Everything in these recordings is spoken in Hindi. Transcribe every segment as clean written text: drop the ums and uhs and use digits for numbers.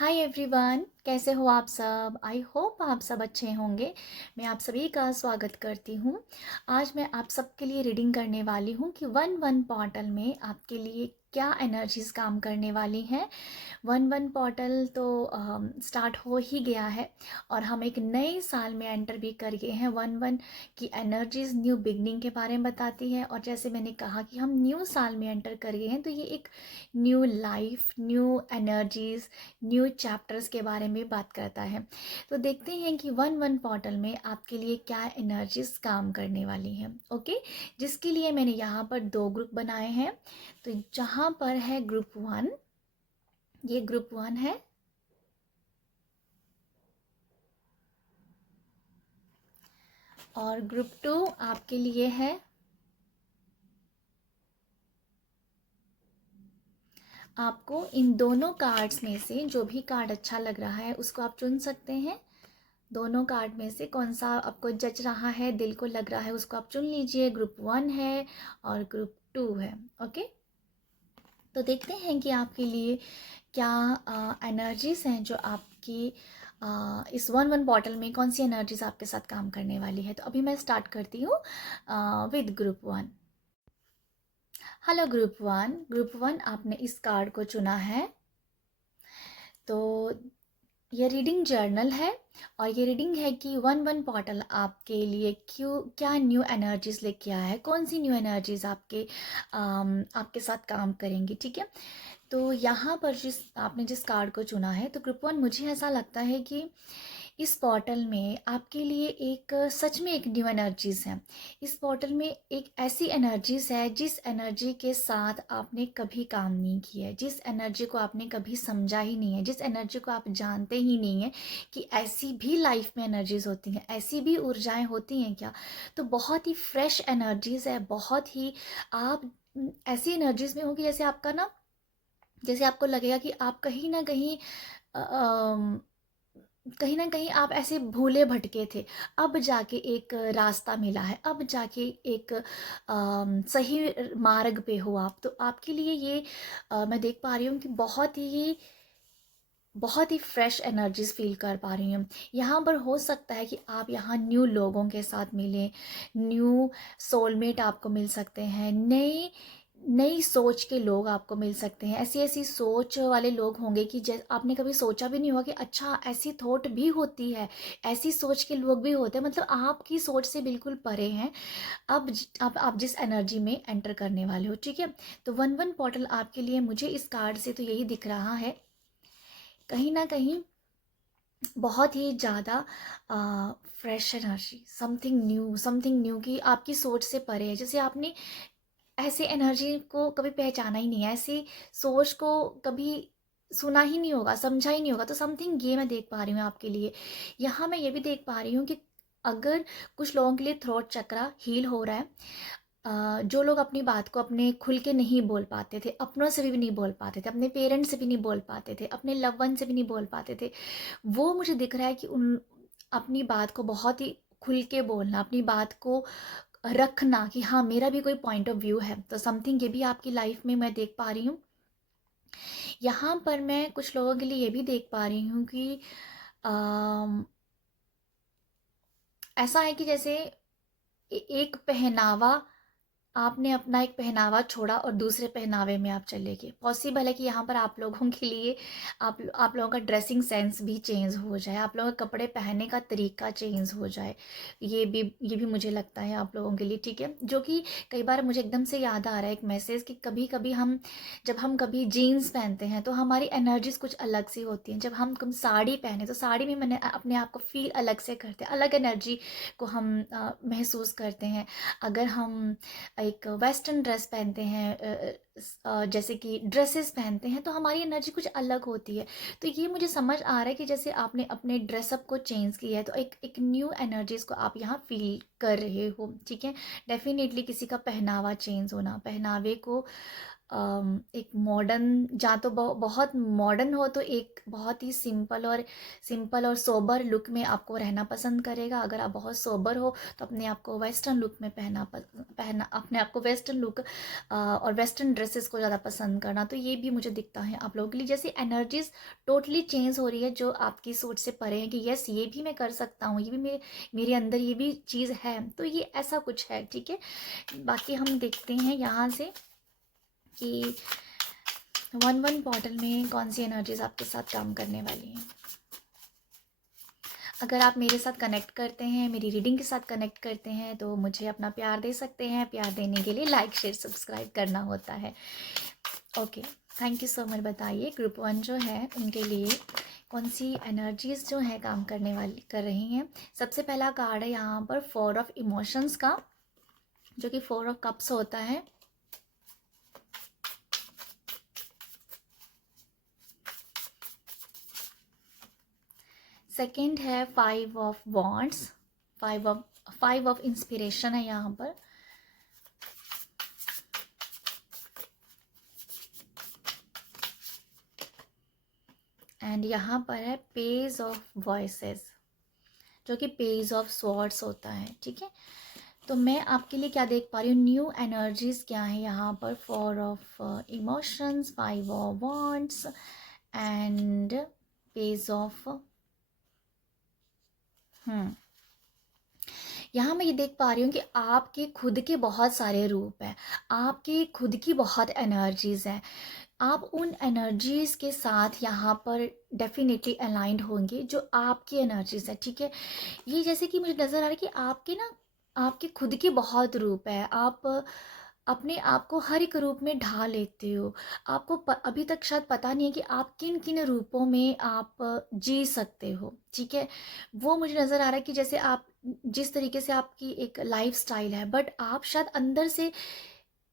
हाय एवरीवन, कैसे हो आप सब। आई होप आप सब अच्छे होंगे। मैं आप सभी का स्वागत करती हूँ। आज मैं आप सबके लिए रीडिंग करने वाली हूँ कि वन वन पोर्टल में आपके लिए क्या एनर्जीज काम करने वाली हैं। वन वन पोर्टल तो स्टार्ट हो ही गया है और हम एक नए साल में एंटर भी कर गए हैं। वन वन की एनर्जीज न्यू बिगनिंग के बारे में बताती है और जैसे मैंने कहा कि हम न्यू साल में एंटर कर गए हैं तो ये एक new life, new energies, new chapters के बारे में बात करता है। तो देखते हैं कि वन वन पोर्टल में आपके लिए क्या एनर्जीज काम करने वाली हैं। ओके, जिसके लिए मैंने यहाँ पर दो ग्रुप बनाए हैं। तो जहाँ पर है ग्रुप वन, ये ग्रुप वन है, और ग्रुप टू आपके लिए है। आपको इन दोनों कार्ड्स में से जो भी कार्ड अच्छा लग रहा है उसको आप चुन सकते हैं। दोनों कार्ड में से कौन सा आपको जच रहा है, दिल को लग रहा है, उसको आप चुन लीजिए। ग्रुप वन है और ग्रुप टू है। ओके, तो देखते हैं कि आपके लिए क्या एनर्जीज हैं जो आपकी इस वन वन बॉटल में कौन सी एनर्जीज आपके साथ काम करने वाली है। तो अभी मैं स्टार्ट करती हूँ with group one. Hello group one. Group one, आपने इस कार्ड को चुना है। तो ये रीडिंग जर्नल है और ये रीडिंग है कि वन वन पोर्टल आपके लिए क्यों, क्या न्यू एनर्जीज लेके आया है, कौन सी न्यू एनर्जीज आपके साथ काम करेंगी। ठीक है, तो यहाँ पर जिस कार्ड को चुना है, तो ग्रुप वन, मुझे ऐसा लगता है कि इस पोर्टल में आपके लिए एक सच में एक न्यू एनर्जीज है। इस पोर्टल में एक ऐसी एनर्जीज है जिस एनर्जी के साथ आपने कभी काम नहीं किया है, जिस एनर्जी को आपने कभी समझा ही नहीं है, जिस एनर्जी को आप जानते ही नहीं है कि ऐसी भी लाइफ में एनर्जीज होती हैं, ऐसी भी ऊर्जाएं होती हैं क्या। तो बहुत ही फ्रेश एनर्जीज है, बहुत ही आप ऐसी एनर्जीज में होगी जैसे आपका ना, जैसे आपको लगेगा कि आप कहीं ना कहीं आप ऐसे भूले भटके थे, अब जाके एक रास्ता मिला है, अब जाके एक सही मार्ग पे हो आप। तो आपके लिए ये मैं देख पा रही हूँ कि बहुत ही फ्रेश एनर्जीज फील कर पा रही हूँ। यहाँ पर हो सकता है कि आप यहाँ न्यू लोगों के साथ मिलें, न्यू सोलमेट आपको मिल सकते हैं, नई नई सोच के लोग आपको मिल सकते हैं। ऐसी ऐसी सोच वाले लोग होंगे कि जैसे आपने कभी सोचा भी नहीं होगा कि अच्छा ऐसी थॉट भी होती है, ऐसी सोच के लोग भी होते हैं, मतलब आपकी सोच से बिल्कुल परे हैं। अब आप जिस एनर्जी में एंटर करने वाले हो। ठीक है, तो वन वन पोर्टल आपके लिए, मुझे इस कार्ड से तो यही दिख रहा है, कहीं ना कहीं बहुत ही ज़्यादा फ्रेश एनर्जी, समथिंग न्यू की आपकी सोच से परे है। जैसे आपने ऐसे एनर्जी को कभी पहचाना ही नहीं है, ऐसी सोच को कभी सुना ही नहीं होगा, समझा ही नहीं होगा। तो समथिंग ये मैं देख पा रही हूँ आपके लिए। यहाँ मैं ये भी देख पा रही हूँ कि अगर कुछ लोगों के लिए थ्रोट चक्रा हील हो रहा है, जो लोग अपनी बात को अपने खुल के नहीं बोल पाते थे, अपनों से भी नहीं बोल पाते थे, अपने पेरेंट्स से भी नहीं बोल पाते थे, अपने लव वन से भी नहीं बोल पाते थे, वो मुझे दिख रहा है कि उन अपनी बात को बहुत ही खुल के बोलना, अपनी बात को रखना कि हाँ मेरा भी कोई पॉइंट ऑफ व्यू है। तो समथिंग ये भी आपकी लाइफ में मैं देख पा रही हूँ। यहाँ पर मैं कुछ लोगों के लिए ये भी देख पा रही हूँ कि ऐसा है कि जैसे एक पहनावा, आपने अपना एक पहनावा छोड़ा और दूसरे पहनावे में आप चले गए। पॉसिबल है कि यहाँ पर आप लोगों के लिए आप लोगों का ड्रेसिंग सेंस भी चेंज हो जाए, आप लोगों का कपड़े पहनने का तरीका चेंज हो जाए। ये भी मुझे लगता है आप लोगों के लिए। ठीक है, जो कि कई बार मुझे एकदम से याद आ रहा है एक मैसेज कि कभी कभी जब हम कभी जीन्स पहनते हैं तो हमारी एनर्जीज कुछ अलग सी होती हैं। जब हम कभी साड़ी पहने तो साड़ी में मैंने अपने आप को फील अलग से करते हैं, अलग एनर्जी को हम महसूस करते हैं। अगर हम एक वेस्टर्न ड्रेस पहनते हैं, जैसे कि ड्रेसेस पहनते हैं, तो हमारी एनर्जी कुछ अलग होती है। तो ये मुझे समझ आ रहा है कि जैसे आपने अपने ड्रेसअप को चेंज किया है तो एक न्यू एनर्जीज को आप यहाँ फील कर रहे हो। ठीक है, डेफिनेटली किसी का पहनावा चेंज होना, पहनावे को एक मॉडर्न, जहाँ तो बहुत मॉडर्न हो, तो एक बहुत ही सिंपल और सोबर लुक में आपको रहना पसंद करेगा। अगर आप बहुत सोबर हो तो अपने आप को वेस्टर्न लुक में पहना अपने आप को वेस्टर्न लुक और वेस्टर्न ड्रेसेस को ज़्यादा पसंद करना। तो ये भी मुझे दिखता है आप लोगों के लिए, जैसे एनर्जीज टोटली चेंज हो रही है, जो आपकी सोच से परे है कि यस ये भी मैं कर सकता हूँ, ये भी मेरे अंदर ये भी चीज़ है। तो ये ऐसा कुछ है, ठीक है। बाकी हम देखते हैं यहाँ से कि वन पोर्टल में कौन सी एनर्जीज आपके साथ काम करने वाली हैं। अगर आप मेरे साथ कनेक्ट करते हैं, मेरी रीडिंग के साथ कनेक्ट करते हैं, तो मुझे अपना प्यार दे सकते हैं। प्यार देने के लिए लाइक शेयर सब्सक्राइब करना होता है। Okay, thank you so much. बताइए ग्रुप 1 जो है उनके लिए कौन सी एनर्जीज जो है काम कर रही हैं। सबसे पहला कार्ड है यहाँ पर 4 ऑफ इमोशंस का, जो कि 4 ऑफ कप्स होता है। सेकेंड है 5 ऑफ वॉन्ड्स, 5 ऑफ इंस्पिरेशन है यहाँ पर। एंड यहाँ पर है पेज ऑफ वॉइसेस, जो कि पेज ऑफ स्वॉर्ड्स होता है, ठीक है। तो मैं आपके लिए क्या देख पा रही हूँ, न्यू एनर्जीज क्या है यहाँ पर। 4 of emotions, 5 of wands and page of यहाँ मैं ये देख पा रही हूँ कि आपके खुद के बहुत सारे रूप हैं, आपके खुद की बहुत एनर्जीज हैं। आप उन एनर्जीज के साथ यहाँ पर डेफिनेटली अलाइंड होंगे, जो आपकी एनर्जीज है, ठीक है। ये जैसे कि मुझे नज़र आ रहा है कि आपके खुद के बहुत रूप है। आप अपने आप को हर एक रूप में ढाल लेते हो। आपको अभी तक शायद पता नहीं है कि आप किन किन रूपों में आप जी सकते हो, ठीक है। वो मुझे नज़र आ रहा है कि जैसे आप जिस तरीके से आपकी एक लाइफ स्टाइल है, बट आप शायद अंदर से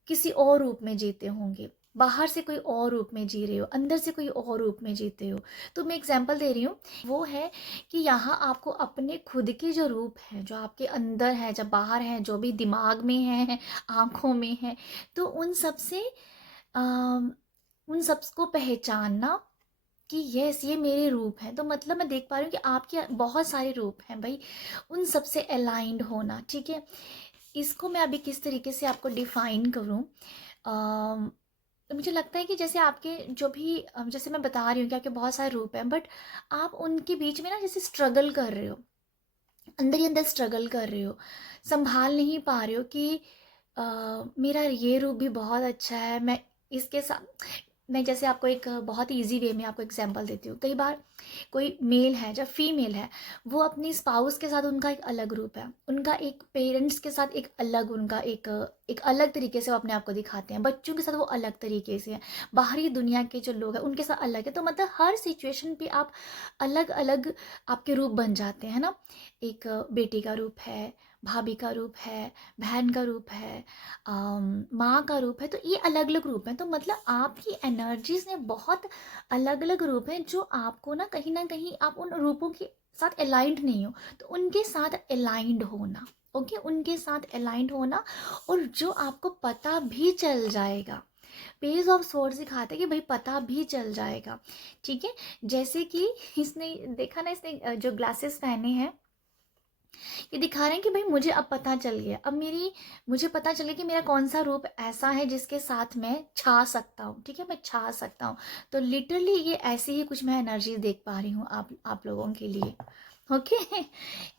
किसी और रूप में जीते होंगे। बाहर से कोई और रूप में जी रहे हो, अंदर से कोई और रूप में जीते हो। तो मैं एग्जांपल दे रही हूँ, वो है कि यहाँ आपको अपने खुद के जो रूप हैं, जो आपके अंदर है, जब बाहर है, जो भी दिमाग में है, आँखों में है, तो उन सबको पहचानना कि यस ये मेरे रूप हैं। तो मतलब मैं देख पा रही हूँ कि आपके बहुत सारे रूप हैं भाई, उन सबसे अलाइंड होना, ठीक है। इसको मैं अभी किस तरीके से आपको डिफ़ाइन करूँ, तो मुझे लगता है कि जैसे आपके जो भी जैसे मैं बता रही हूँ कि आपके बहुत सारे रूप हैं, बट आप उनके बीच में ना जैसे स्ट्रगल कर रहे हो, अंदर ही अंदर स्ट्रगल कर रहे हो, संभाल नहीं पा रहे हो कि मेरा ये रूप भी बहुत अच्छा है, मैं इसके साथ। मैं जैसे आपको एक बहुत ही ईजी वे में आपको एग्जांपल देती हूँ। कई बार कोई मेल है, जब फीमेल है, वो अपनी स्पाउस के साथ उनका एक अलग रूप है, उनका एक पेरेंट्स के साथ एक अलग, उनका एक अलग तरीके से वो अपने आप को दिखाते हैं, बच्चों के साथ वो अलग तरीके से हैं, बाहरी दुनिया के जो लोग हैं उनके साथ अलग है। तो मतलब हर सिचुएशन पे आप अलग अलग आपके रूप बन जाते हैं ना। एक बेटी का रूप है, भाभी का रूप है, बहन का रूप है, माँ का रूप है। तो ये अलग अलग रूप हैं। तो मतलब आपकी एनर्जीज में बहुत अलग अलग रूप हैं, जो आपको ना कहीं आप उन रूपों के साथ अलाइंड नहीं हो, तो उनके साथ अलाइंड होना, ओके, उनके साथ अलाइंड होना। और जो आपको पता भी चल जाएगा, पेज ऑफ स्वॉर्ड सिखाते हैं कि भाई पता भी चल जाएगा, ठीक है। जैसे कि इसने देखा ना, इसने जो ग्लासेस पहने हैं, ये दिखा रहे हैं कि भाई मुझे अब पता चल गया, अब मुझे पता चल गया कि मेरा कौन सा रूप ऐसा है जिसके साथ मैं छा सकता हूँ, ठीक है, मैं छा सकता हूँ। तो लिटरली ये ऐसी ही कुछ मैं एनर्जी देख पा रही हूँ आप लोगों के लिए, ओके।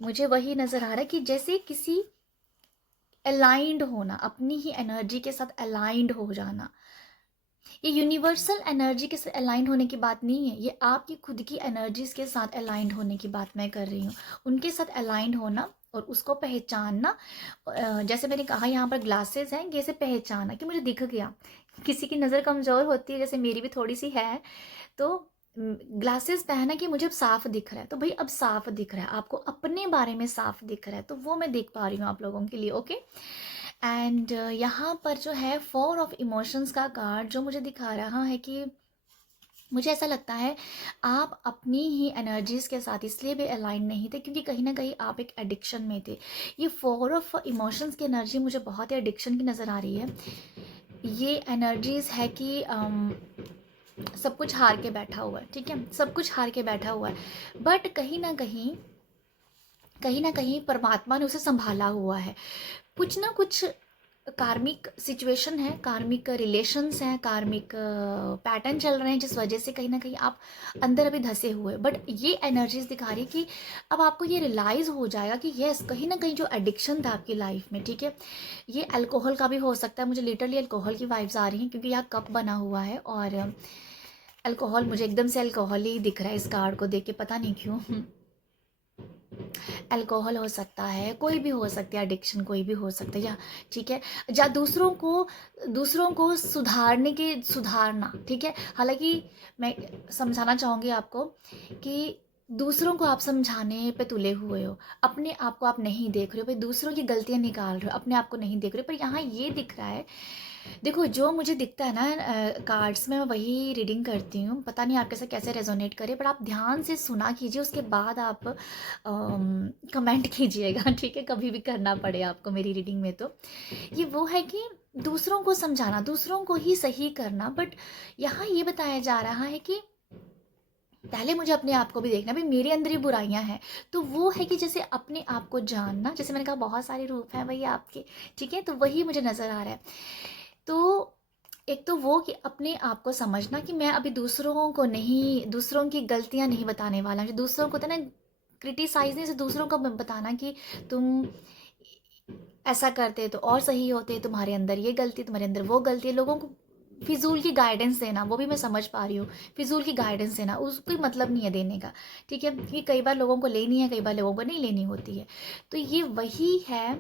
मुझे वही नज़र आ रहा है कि जैसे किसी अलाइंड होना, अपनी ही एनर्जी के साथ अलाइंड हो जाना। ये यूनिवर्सल एनर्जी के साथ अलाइंड होने की बात नहीं है, ये आपकी खुद की एनर्जीज के साथ अलाइंड होने की बात मैं कर रही हूँ। उनके साथ अलाइंड होना और उसको पहचानना। जैसे मैंने कहा यहाँ पर ग्लासेस हैं, ये से पहचाना कि मुझे दिख गया। किसी की नज़र कमज़ोर होती है, जैसे मेरी भी थोड़ी सी है, तो ग्लासेस पहना कि मुझे अब साफ दिख रहा है, तो भाई अब साफ दिख रहा है, आपको अपने बारे में साफ दिख रहा है, तो वो मैं देख पा रही हूँ आप लोगों के लिए, ओके। एंड यहाँ पर जो है 4 ऑफ इमोशंस का कार्ड जो मुझे दिखा रहा है कि मुझे ऐसा लगता है आप अपनी ही एनर्जीज़ के साथ इसलिए भी अलाइन नहीं थे क्योंकि कहीं ना कहीं आप एक एडिक्शन में थे। ये 4 ऑफ इमोशंस की एनर्जी मुझे बहुत ही एडिक्शन की नज़र आ रही है। ये एनर्जीज़ है कि सब कुछ हार के बैठा हुआ है, ठीक है, सब कुछ हार के बैठा हुआ है, बट कहीं ना कहीं परमात्मा ने उसे संभाला हुआ है। कुछ ना कुछ कार्मिक सिचुएशन है, कार्मिक रिलेशंस हैं, कार्मिक पैटर्न चल रहे हैं, जिस वजह से कहीं ना कहीं आप अंदर अभी धंसे हुए। बट ये एनर्जीज दिखा रही है कि अब आपको ये रियलाइज़ हो जाएगा कि यस, कहीं ना कहीं जो एडिक्शन था आपकी लाइफ में, ठीक है, ये अल्कोहल का भी हो सकता है। मुझे लिटरली अल्कोहल की वाइब्स आ रही हैं, क्योंकि यहाँ कप बना हुआ है और अल्कोहल, मुझे एकदम से अल्कोहल ही दिख रहा है इस कार्ड को देख के, पता नहीं क्यों। अल्कोहल हो सकता है, कोई भी हो सकता है, एडिक्शन कोई भी हो सकता है, या ठीक है, या दूसरों को सुधारना, ठीक है। हालांकि मैं समझाना चाहूँगी आपको कि दूसरों को आप समझाने पे तुले हुए हो, अपने आप को आप नहीं देख रहे हो, भाई दूसरों की गलतियाँ निकाल रहे हो, अपने आप को नहीं देख रहे हो। पर यहाँ ये दिख रहा है, देखो जो मुझे दिखता है ना कार्ड्स में, मैं वही रीडिंग करती हूँ, पता नहीं आपके साथ कैसे रेजोनेट करे, पर आप ध्यान से सुना कीजिए, उसके बाद आप कमेंट कीजिएगा, ठीक है, कभी भी करना पड़े आपको मेरी रीडिंग में। तो ये वो है कि दूसरों को समझाना, दूसरों को ही सही करना, बट यहाँ ये बताया जा रहा है कि पहले मुझे अपने आप को भी देखना, भाई मेरे अंदर ही बुराइयां हैं। तो वो है कि जैसे अपने आप को जानना, जैसे मैंने कहा बहुत सारे रूप हैं भैया आपके, ठीक है, तो वही मुझे नज़र आ रहा है। तो एक तो वो कि अपने आप को समझना कि मैं अभी दूसरों को नहीं, दूसरों की गलतियां नहीं बताने वाला हूँ, दूसरों को तो ना क्रिटिसाइज नहीं से दूसरों को बताना कि तुम ऐसा करते तो और सही होते, तुम्हारे अंदर ये गलती, तुम्हारे अंदर वो गलती है। लोगों को फिजूल की गाइडेंस देना, वो भी मैं समझ पा रही हूँ, फिजूल की गाइडेंस देना उस कोई मतलब नहीं है देने का, ठीक है, कि कई बार लोगों को लेनी है, कई बार लोगों को नहीं लेनी होती है। तो ये वही है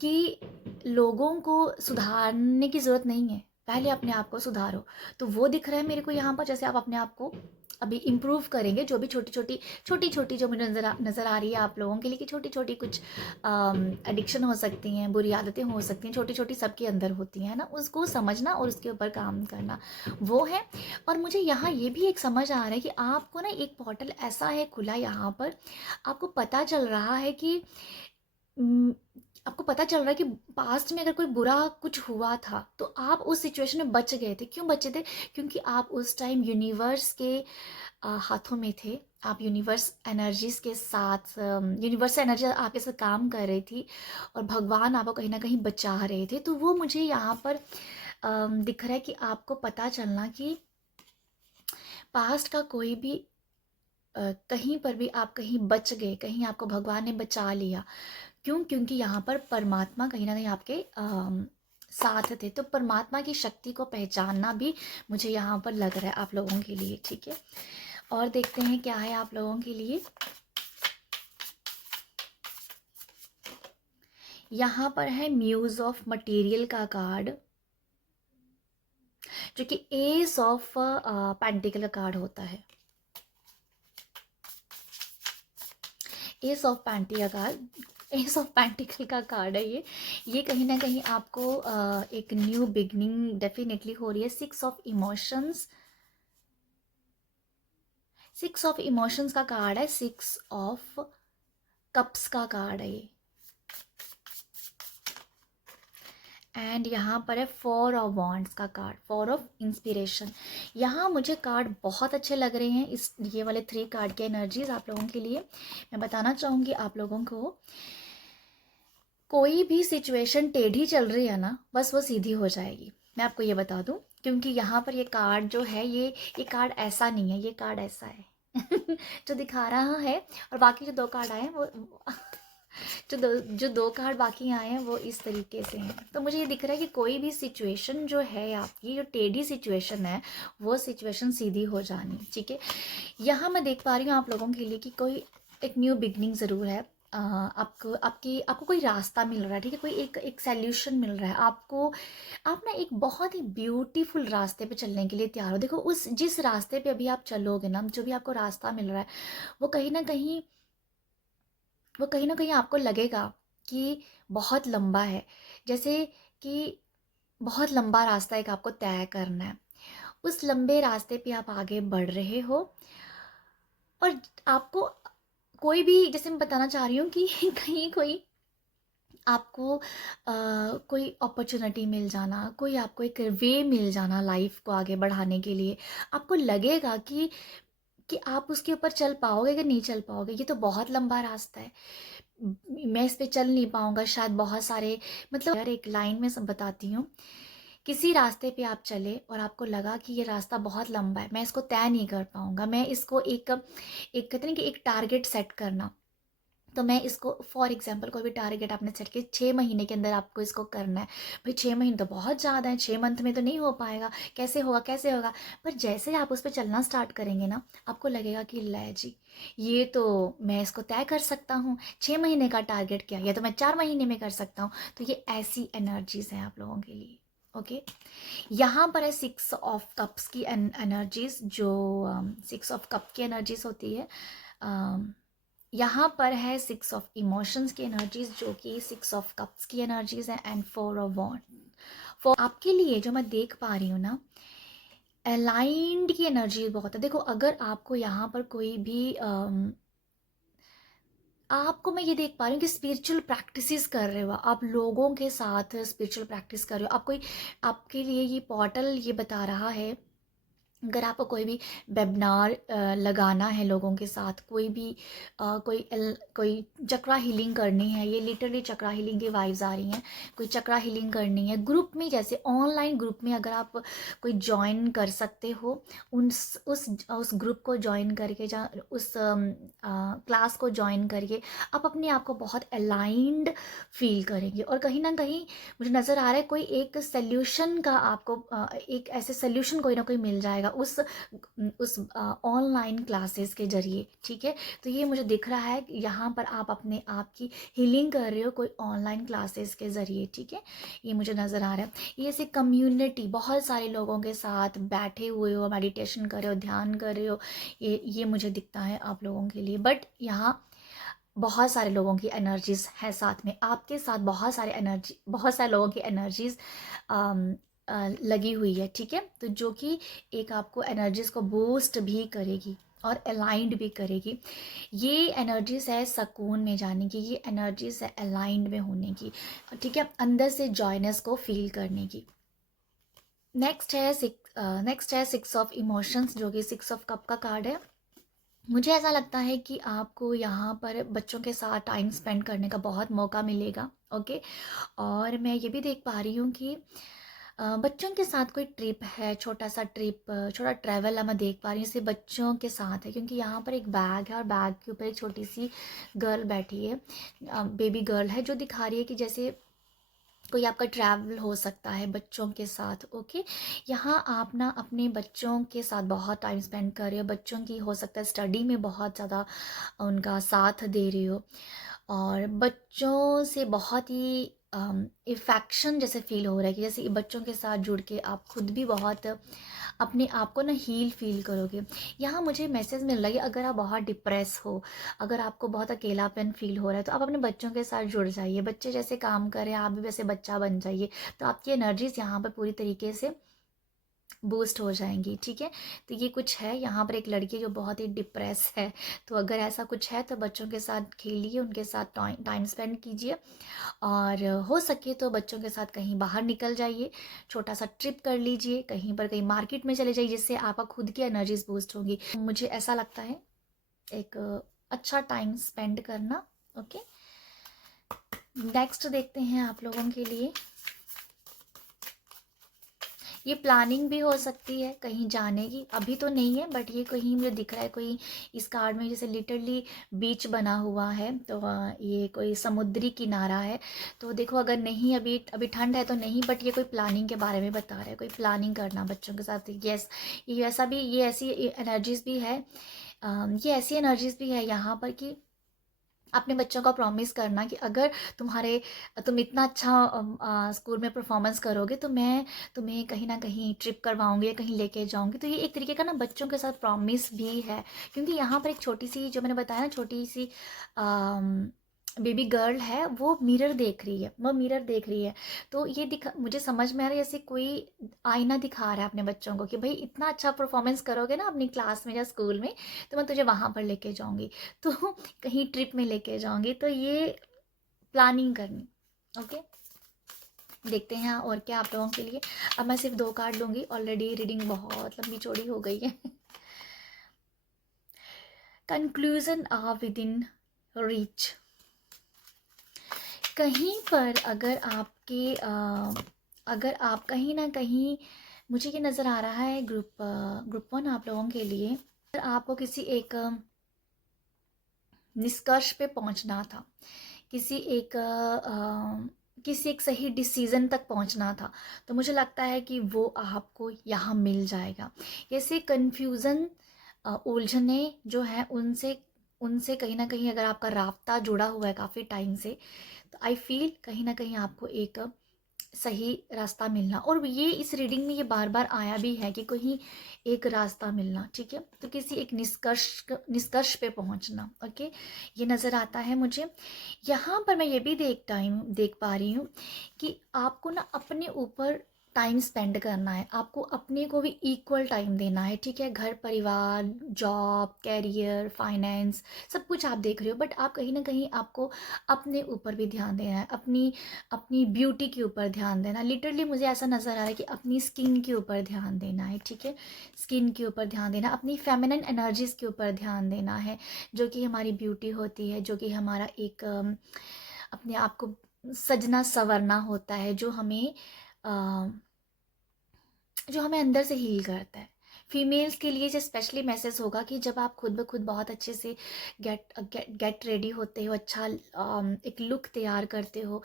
कि लोगों को सुधारने की ज़रूरत नहीं है, पहले अपने आप को सुधारो। तो वो दिख रहा है मेरे को यहाँ पर, जैसे आप अपने आप को अभी इम्प्रूव करेंगे, जो भी छोटी छोटी जो मुझे नज़र आ रही है आप लोगों के लिए, कि छोटी छोटी कुछ एडिक्शन हो सकती हैं, बुरी आदतें हो सकती हैं, छोटी छोटी सबके अंदर होती हैं ना, उसको समझना और उसके ऊपर काम करना, वो है। और मुझे यहाँ ये भी एक समझ आ रहा है कि आपको ना एक पोर्टल ऐसा है खुला यहाँ पर, आपको पता चल रहा है कि उम, आपको पता चल रहा है कि पास्ट में अगर कोई बुरा कुछ हुआ था, तो आप उस सिचुएशन में बच गए थे। क्यों बचे थे? क्योंकि आप उस टाइम यूनिवर्स के हाथों में थे। आप यूनिवर्स एनर्जीज़ के साथ, यूनिवर्स एनर्जी आपके साथ काम कर रही थी और भगवान आपको कहीं न कहीं बचा रहे थे। तो वो मुझे यहाँ पर दिख रहा है कि आपको पता चलना कि पास्ट का कोई भी कहीं पर भी आप कहीं बच गए, कहीं आपको भगवान ने बचा लिया। क्यों? क्योंकि यहाँ पर परमात्मा कहीं ना कहीं आपके साथ थे। तो परमात्मा की शक्ति को पहचानना भी मुझे यहाँ पर लग रहा है आप लोगों के लिए, ठीक है। और देखते हैं क्या है आप लोगों के लिए। यहाँ पर है म्यूज ऑफ मटेरियल का कार्ड, जो कि एस ऑफ पेंटिकल का कार्ड होता है। एस ऑफ पेंटी का कार्ड, एस ऑफ पेंटिकल का कार्ड है ये कहीं ना कहीं आपको एक न्यू बिगनिंग डेफिनेटली हो रही है। सिक्स ऑफ इमोशंस का कार्ड है, सिक्स ऑफ कप्स का कार्ड है ये। एंड यहाँ पर है फोर ऑफ वॉन्ड्स का कार्ड, फोर ऑफ इंस्पिरेशन। यहाँ मुझे कार्ड बहुत अच्छे लग रहे हैं, इस ये वाले 3 कार्ड के एनर्जीज आप लोगों के लिए। मैं बताना चाहूँगी आप लोगों को, कोई भी सिचुएशन टेढ़ी चल रही है ना, बस वो सीधी हो जाएगी, मैं आपको ये बता दूं। क्योंकि यहाँ पर ये कार्ड जो है, ये कार्ड ऐसा नहीं है, ये कार्ड ऐसा है जो दिखा रहा है। और बाकी जो 2 कार्ड आए हैं वो जो दो कार्ड बाकी आए हैं वो इस तरीके से हैं। तो मुझे ये दिख रहा है कि कोई भी सिचुएशन जो है आपकी, जो टेढ़ी सिचुएशन है, वो सिचुएशन सीधी हो जानी, ठीक है। यहाँ मैं देख पा रही हूँ आप लोगों के लिए कि कोई एक न्यू बिगनिंग ज़रूर है। आपको कोई रास्ता मिल रहा है, ठीक है, कोई एक सैल्यूशन मिल रहा है आपको। आप ना एक बहुत ही ब्यूटीफुल रास्ते पे चलने के लिए तैयार हो। देखो उस जिस रास्ते पे अभी आप चलोगे ना, जो भी आपको रास्ता मिल रहा है, वो कहीं ना कहीं आपको लगेगा कि बहुत लंबा है, जैसे कि बहुत लंबा रास्ता एक आपको तय करना है। उस लंबे रास्ते पे आप आगे बढ़ रहे हो और आपको कोई भी, जैसे मैं बताना चाह रही हूँ कि कहीं कोई आपको कोई अपॉर्चुनिटी मिल जाना, कोई आपको एक वे मिल जाना लाइफ को आगे बढ़ाने के लिए, आपको लगेगा कि आप उसके ऊपर चल पाओगे कि नहीं चल पाओगे, ये तो बहुत लंबा रास्ता है, मैं इस पे चल नहीं पाऊंगा शायद, बहुत सारे मतलब यार एक लाइन में सब बताती हूँ। किसी रास्ते पे आप चले और आपको लगा कि ये रास्ता बहुत लंबा है, मैं इसको तय नहीं कर पाऊंगा, मैं इसको एक एक कहते हैं कि एक टारगेट सेट करना, तो मैं इसको फॉर एग्जांपल कोई भी टारगेट आपने सेट किया 6 महीने के अंदर आपको इसको करना है। भाई 6 महीने तो बहुत ज़्यादा है, 6 मंथ में तो नहीं हो पाएगा, कैसे होगा कैसे होगा। पर जैसे ही आप उस पर चलना स्टार्ट करेंगे ना, आपको लगेगा कि ले जी, ये तो मैं इसको तय कर सकता हूँ, 6 महीने का टारगेट किया, या तो मैं 4 महीने में कर सकता हूँ। तो ये ऐसी एनर्जीज हैं आप लोगों के लिए। ओके, यहाँ पर है 6 ऑफ कप्स की एनर्जीज, जो 6 ऑफ कप की एनर्जीज होती है। यहाँ पर है 6 ऑफ इमोशंस की एनर्जीज, जो कि 6 ऑफ कप्स की एनर्जीज है, एंड 4 ऑफ वॉन्ड। फॉर आपके लिए जो मैं देख पा रही हूँ ना, अलाइंड की एनर्जी बहुत है। देखो अगर आपको यहाँ पर कोई भी आपको मैं ये देख पा रही हूँ कि स्पिरिचुअल प्रैक्टिसेस कर रहे हो, आप लोगों के साथ स्पिरिचुअल प्रैक्टिस कर रहे हो, आप कोई, आपके लिए ये पोर्टल ये बता रहा है, अगर आपको कोई भी वेबिनार लगाना है लोगों के साथ, कोई भी कोई चक्रा हीलिंग करनी है, ये लिटरली चक्रा हीलिंग की वाइब्स आ रही हैं, कोई चक्रा हीलिंग करनी है ग्रुप में, जैसे ऑनलाइन ग्रुप में अगर आप कोई ज्वाइन कर सकते हो, उस ग्रुप को ज्वाइन करके, उस क्लास को ज्वाइन करके आप अपने आप को बहुत अलाइंड फील करेंगे। और कहीं ना कहीं मुझे नज़र आ रहा है कोई एक सल्यूशन का आपको एक ऐसे सल्यूशन कोई ना कोई मिल जाएगा उस ऑनलाइन क्लासेस के जरिए। ठीक है, तो ये मुझे दिख रहा है कि यहाँ पर आप अपने आप की हीलिंग कर रहे हो कोई ऑनलाइन क्लासेस के ज़रिए। ठीक है, ये मुझे नज़र आ रहा है। ये ऐसे कम्युनिटी, बहुत सारे लोगों के साथ बैठे हुए हो, मेडिटेशन कर रहे हो, ध्यान कर रहे हो, ये मुझे दिखता है आप लोगों के लिए। बट यहाँ बहुत सारे लोगों की एनर्जीज है साथ में, आपके साथ बहुत सारे लोगों की एनर्जीज लगी हुई है। ठीक है, तो जो कि एक आपको एनर्जीज को बूस्ट भी करेगी और अलाइंड भी करेगी। ये एनर्जीज है सुकून में जाने की, ये एनर्जीज है अलाइंड में होने की। ठीक है, अंदर से जॉयनेस को फील करने की। नेक्स्ट है 6 ऑफ इमोशंस, जो कि 6 ऑफ कप का कार्ड है। मुझे ऐसा लगता है कि आपको यहाँ पर बच्चों के साथ टाइम स्पेंड करने का बहुत मौका मिलेगा। ओके, और मैं ये भी देख पा रही हूँ कि बच्चों के साथ कोई ट्रिप है, छोटा सा ट्रिप, छोटा ट्रैवल है, मैं देख पा रही हूँ। इसे बच्चों के साथ है क्योंकि यहाँ पर एक बैग है और बैग के ऊपर एक छोटी सी गर्ल बैठी है, बेबी गर्ल है, जो दिखा रही है कि जैसे कोई आपका ट्रैवल हो सकता है बच्चों के साथ। ओके, यहाँ आप ना अपने बच्चों के साथ बहुत टाइम स्पेंड कर रहे हो, बच्चों की हो सकता है स्टडी में बहुत ज़्यादा उनका साथ दे रहे हो, और बच्चों से बहुत ही इफेक्शन जैसे फील हो रहा है कि जैसे बच्चों के साथ जुड़ के आप खुद भी बहुत अपने आप को ना हील फील करोगे। यहाँ मुझे मैसेज मिल रहा है कि अगर आप बहुत डिप्रेस हो, अगर आपको बहुत अकेलापन फील हो रहा है, तो आप अपने बच्चों के साथ जुड़ जाइए, बच्चे जैसे काम करें आप भी वैसे बच्चा बन जाइए, तो आपकी एनर्जीज यहाँ पर पूरी तरीके से बूस्ट हो जाएंगी। ठीक है, तो ये कुछ है। यहाँ पर एक लड़की जो बहुत ही डिप्रेस है, तो अगर ऐसा कुछ है तो बच्चों के साथ खेलिए, उनके साथ टाइम स्पेंड कीजिए, और हो सके तो बच्चों के साथ कहीं बाहर निकल जाइए, छोटा सा ट्रिप कर लीजिए, कहीं मार्केट में चले जाइए, जिससे आपका खुद की एनर्जीज बूस्ट होगी। मुझे ऐसा लगता है एक अच्छा टाइम स्पेंड करना। ओके, नेक्स्ट देखते हैं आप लोगों के लिए। ये प्लानिंग भी हो सकती है कहीं जाने की, अभी तो नहीं है, बट ये कहीं मुझे दिख रहा है कोई इस कार्ड में जैसे लिटरली बीच बना हुआ है, तो ये कोई समुद्री किनारा है। तो देखो अगर नहीं, अभी अभी ठंड है तो नहीं, बट ये कोई प्लानिंग के बारे में बता रहा है, कोई प्लानिंग करना बच्चों के साथ। यस, ये ऐसा भी, ये ऐसी एनर्जीज भी है, ये ऐसी एनर्जीज भी है यहाँ पर कि अपने बच्चों को प्रॉमिस करना कि अगर तुम इतना अच्छा स्कूल में परफॉर्मेंस करोगे तो मैं तुम्हें कहीं ना कहीं ट्रिप करवाऊंगी या कहीं लेके जाऊंगी। तो ये एक तरीके का ना बच्चों के साथ प्रॉमिस भी है, क्योंकि यहाँ पर एक छोटी सी, जो मैंने बताया ना, छोटी सी बेबी गर्ल है, वो मिरर देख रही है, तो ये मुझे समझ में आ रहा है जैसे कोई आईना दिखा रहा है अपने बच्चों को कि भाई इतना अच्छा परफॉर्मेंस करोगे ना अपनी क्लास में या स्कूल में, तो मैं तुझे वहाँ पर लेके जाऊँगी, तो कहीं ट्रिप में लेके जाऊँगी। तो ये प्लानिंग करनी, ओके, देखते हैं और क्या आप लोगों के लिए। अब मैं सिर्फ 2 कार्ड लूँगी, ऑलरेडी रीडिंग बहुत लंबी चौड़ी हो गई है। Conclusion are within reach. कहीं पर अगर आप कहीं ना कहीं, मुझे ये नज़र आ रहा है ग्रुप 1 आप लोगों के लिए, अगर आपको किसी एक निष्कर्ष पे पहुंचना था, किसी एक सही डिसीज़न तक पहुंचना था, तो मुझे लगता है कि वो आपको यहाँ मिल जाएगा। ऐसे कन्फ्यूज़न, उलझने जो हैं, उनसे उनसे कहीं ना कहीं अगर आपका राब्ता जुड़ा हुआ है काफ़ी टाइम से, तो आई फील कहीं ना कहीं आपको एक सही रास्ता मिलना। और ये इस रीडिंग में ये बार बार आया भी है कि कहीं एक रास्ता मिलना, ठीक है, तो किसी एक निष्कर्ष पे पहुंचना। ओके, ये नज़र आता है मुझे। यहाँ पर मैं ये भी देख पा रही हूँ कि आपको ना अपने ऊपर टाइम स्पेंड करना है, आपको अपने को भी इक्वल टाइम देना है, ठीक है। घर परिवार, जॉब, कैरियर, फाइनेंस, सब कुछ आप देख रहे हो, बट आप कहीं ना कहीं आपको अपने ऊपर भी ध्यान देना है, अपनी अपनी ब्यूटी के ऊपर ध्यान देना। लिटरली मुझे ऐसा नज़र आ रहा है कि अपनी स्किन के ऊपर ध्यान देना है, ठीक है। स्किन के ऊपर ध्यान देना, अपनी फेमिनिन एनर्जीज़ के ऊपर ध्यान देना है, जो कि हमारी ब्यूटी होती है, जो कि हमारा एक अपने आप को सजना संवरना होता है, जो हमें अंदर से हील करता है। फीमेल्स के लिए जो स्पेशली मैसेज होगा कि जब आप खुद ब खुद बहुत अच्छे से गेट रेडी होते हो, अच्छा एक लुक तैयार करते हो,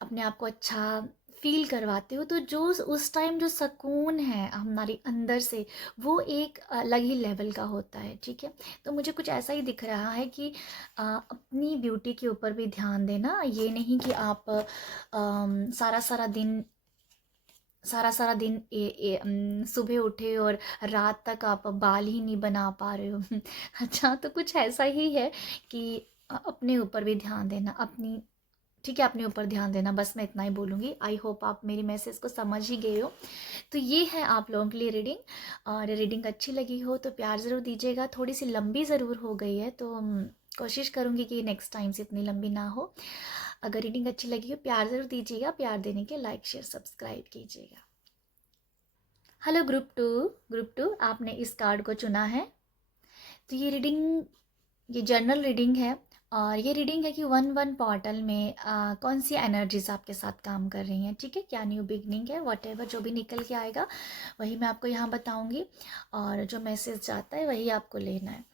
अपने आप को अच्छा फील करवाते हो, तो जो उस टाइम जो सुकून है हमारे अंदर से, वो एक अलग ही लेवल का होता है, ठीक है। तो मुझे कुछ ऐसा ही दिख रहा है कि अपनी ब्यूटी के ऊपर भी ध्यान देना। ये नहीं कि आप सारा सारा दिन सुबह उठे और रात तक आप बाल ही नहीं बना पा रहे हो। अच्छा, तो कुछ ऐसा ही है कि अपने ऊपर भी ध्यान देना, ठीक है, अपने ऊपर ध्यान देना। बस मैं इतना ही बोलूँगी। आई होप आप मेरी मैसेज को समझ ही गए हो। तो ये है आप लोगों के लिए रीडिंग, और रीडिंग अच्छी लगी हो तो प्यार ज़रूर दीजिएगा। थोड़ी सी लंबी ज़रूर हो गई है, तो कोशिश करूँगी कि नेक्स्ट टाइम से इतनी लंबी ना हो। अगर रीडिंग अच्छी लगी हो प्यार ज़रूर दीजिएगा, प्यार देने के लाइक शेयर सब्सक्राइब कीजिएगा। हेलो ग्रुप टू, आपने इस कार्ड को चुना है। तो ये जर्नल रीडिंग है, और ये रीडिंग है कि 1-1 पोर्टल में कौन सी एनर्जीज आपके साथ काम कर रही हैं, ठीक है। क्या न्यू बिगनिंग है, व्हाटएवर जो भी निकल के आएगा वही मैं आपको यहाँ बताऊँगी, और जो मैसेज जाता है वही आपको लेना है।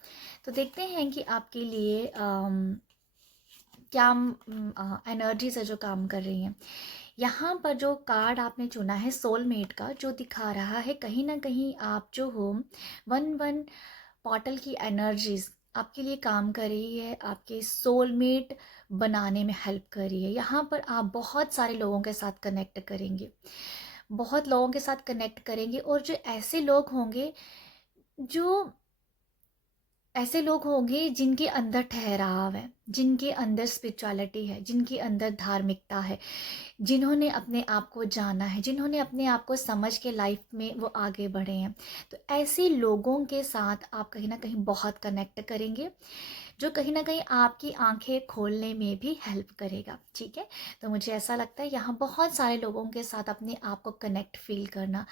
तो देखते हैं कि आपके लिए क्या एनर्जीज है जो काम कर रही हैं। यहाँ पर जो कार्ड आपने चुना है सोलमेट का, जो दिखा रहा है कहीं ना कहीं आप जो हो 1-1 पोर्टल की एनर्जीज आपके लिए काम कर रही है, आपके सोलमेट बनाने में हेल्प कर रही है। यहाँ पर आप बहुत सारे लोगों के साथ कनेक्ट करेंगे, बहुत लोगों के साथ कनेक्ट करेंगे, और जो जो ऐसे लोग होंगे जिनके अंदर ठहराव है, जिनके अंदर स्पिरिचुअलिटी है, जिनके अंदर धार्मिकता है, जिन्होंने अपने आप को जाना है, जिन्होंने अपने आप को समझ के लाइफ में वो आगे बढ़े हैं। तो ऐसे लोगों के साथ आप कहीं ना कहीं बहुत कनेक्ट करेंगे, जो कहीं ना कहीं आपकी आंखें खोलने में भी हेल्प करेगा, ठीक है। तो मुझे ऐसा लगता है यहाँ बहुत सारे लोगों के साथ अपने आप को कनेक्ट फील करना।